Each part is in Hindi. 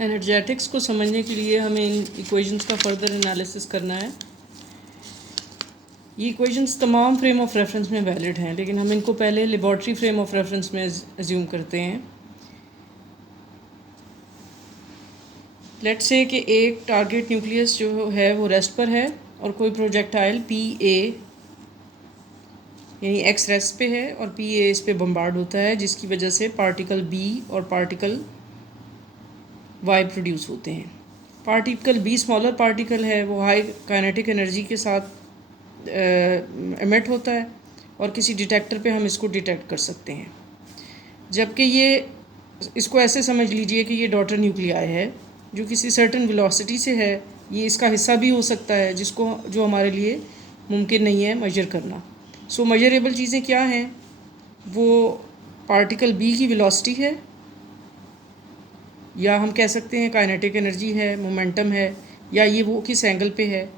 एनर्जेटिक्स को समझने के लिए हमें इन इक्वेशंस का फर्दर एनालिसिस करना है। ये इक्वेशंस तमाम फ्रेम ऑफ रेफरेंस में वैलिड हैं, लेकिन हम इनको पहले लेबॉर्ट्री फ्रेम ऑफ रेफरेंस में एज्यूम करते हैं। लेट्स से कि एक टारगेट न्यूक्लियस जो है वो रेस्ट पर है और कोई प्रोजेक्टाइल पी ए यानी एक्स रेस्ट पे है और पी ए इस पे बम्बार्ड होता है, जिसकी वजह से पार्टिकल बी और पार्टिकल वाई प्रोड्यूस होते हैं। पार्टिकल बी स्मॉलर पार्टिकल है, वो हाई काइनेटिक एनर्जी के साथ एमिट होता है और किसी डिटेक्टर पे हम इसको डिटेक्ट कर सकते हैं। जबकि ये इसको ऐसे समझ लीजिए कि ये डॉटर न्यूक्लियाई है जो किसी सर्टन वेलोसिटी से है। ये इसका हिस्सा भी हो सकता है जो हमारे लिए मुमकिन नहीं है मेजर करना। सो मेजरेबल चीज़ें क्या हैं? वो पार्टिकल बी की वेलोसिटी है, या हम कह सकते हैं काइनेटिक एनर्जी है, मोमेंटम है, या ये वो किस एंगल पे है।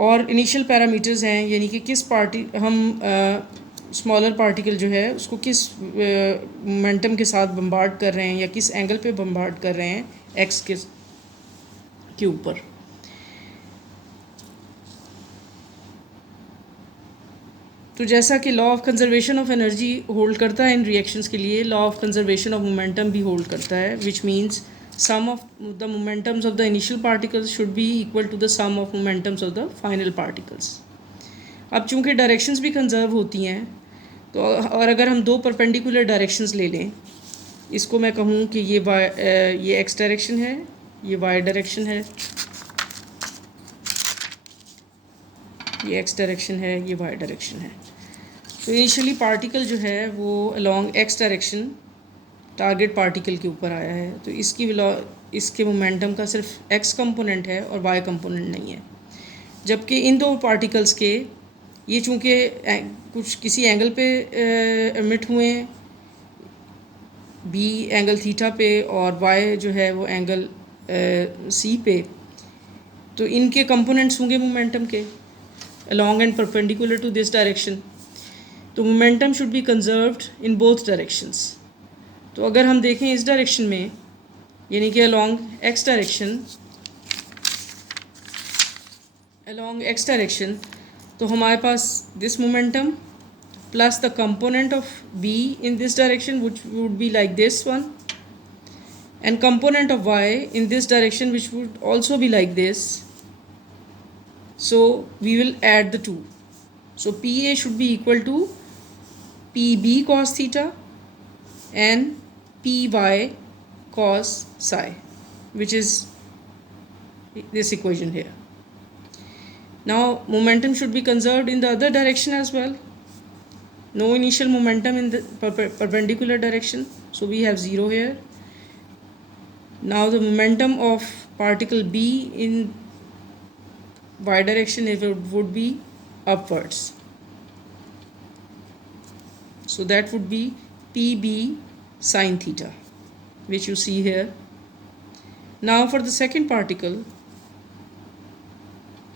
और इनिशियल पैरामीटर्स हैं, यानी कि किस स्मॉलर पार्टिकल जो है उसको किस मोमेंटम के साथ बम्बार्ड कर रहे हैं या किस एंगल पे बम्बार्ड कर रहे हैं एक्स के ऊपर। तो जैसा कि law of conservation of energy hold करता है इन रिएक्शंस के लिए, law of conservation of momentum भी होल्ड करता है, which means sum of the momentums of the initial particles should be equal to the sum of momentums of the final particles. अब चूँकि डायरेक्शंस भी कंजर्व होती हैं, तो और अगर हम दो परपेंडिकुलर डायरेक्शंस ले लें, इसको मैं कहूँ कि ये एक्स डायरेक्शन है, ये वाई डायरेक्शन है, ये एक्स डायरेक्शन है, ये वाई डायरेक्शन है। तो इनिशियली पार्टिकल जो है वो along x direction target particle के ऊपर आया है, तो इसके मोमेंटम का सिर्फ एक्स कंपोनेंट है और वाई कंपोनेंट नहीं है। जबकि इन दो पार्टिकल्स के ये चूँकि कुछ किसी एंगल पे एमिट हुए हैं, बी एंगल थीटा पे और वाई जो है वो एंगल सी पे, तो इनके कंपोनेंट्स होंगे मोमेंटम के along and perpendicular to this direction. तो momentum should be conserved in both directions. तो अगर हम देखें इस डायरेक्शन में, यानी कि अलॉन्ग एक्स डायरेक्शन, तो हमारे पास this momentum plus the component of b in this direction which would be like this one, and component of y in this direction which would also be like this. So we will add the two. So PA should be equal to PB cos theta and PY cos psi, which is this equation here. Now momentum should be conserved in the other direction as well. No initial momentum in the perpendicular direction, so we have 0 here. Now the momentum of particle B in y direction would be upwards, so that would be PB sin theta, which you see here. Now for the second particle,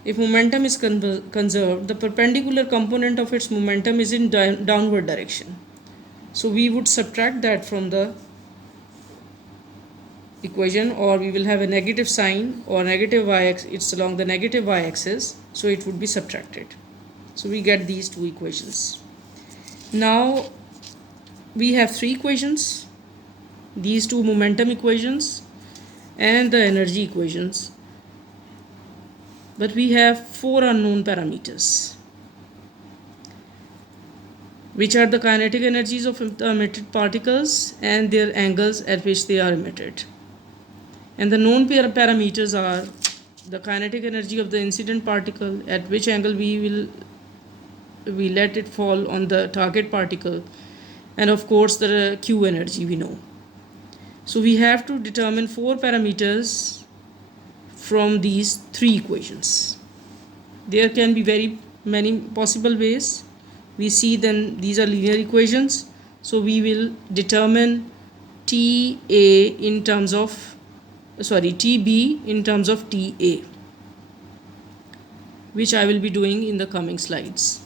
if momentum is conserved, the perpendicular component of its momentum is in downward direction, so we would subtract that from the equation, or we will have a negative sign or negative y-axis. It's along the negative y-axis, so it would be subtracted. So we get these two equations. Now we have three equations, these two momentum equations and the energy equations, but we have four unknown parameters, which are the kinetic energies of the emitted particles and their angles at which they are emitted. And the known parameters are the kinetic energy of the incident particle, at which angle we let it fall on the target particle, and of course the Q energy we know. So we have to determine four parameters from these three equations. There can be very many possible ways. We see then these are linear equations, so we will determine TB in terms of TA, which I will be doing in the coming slides.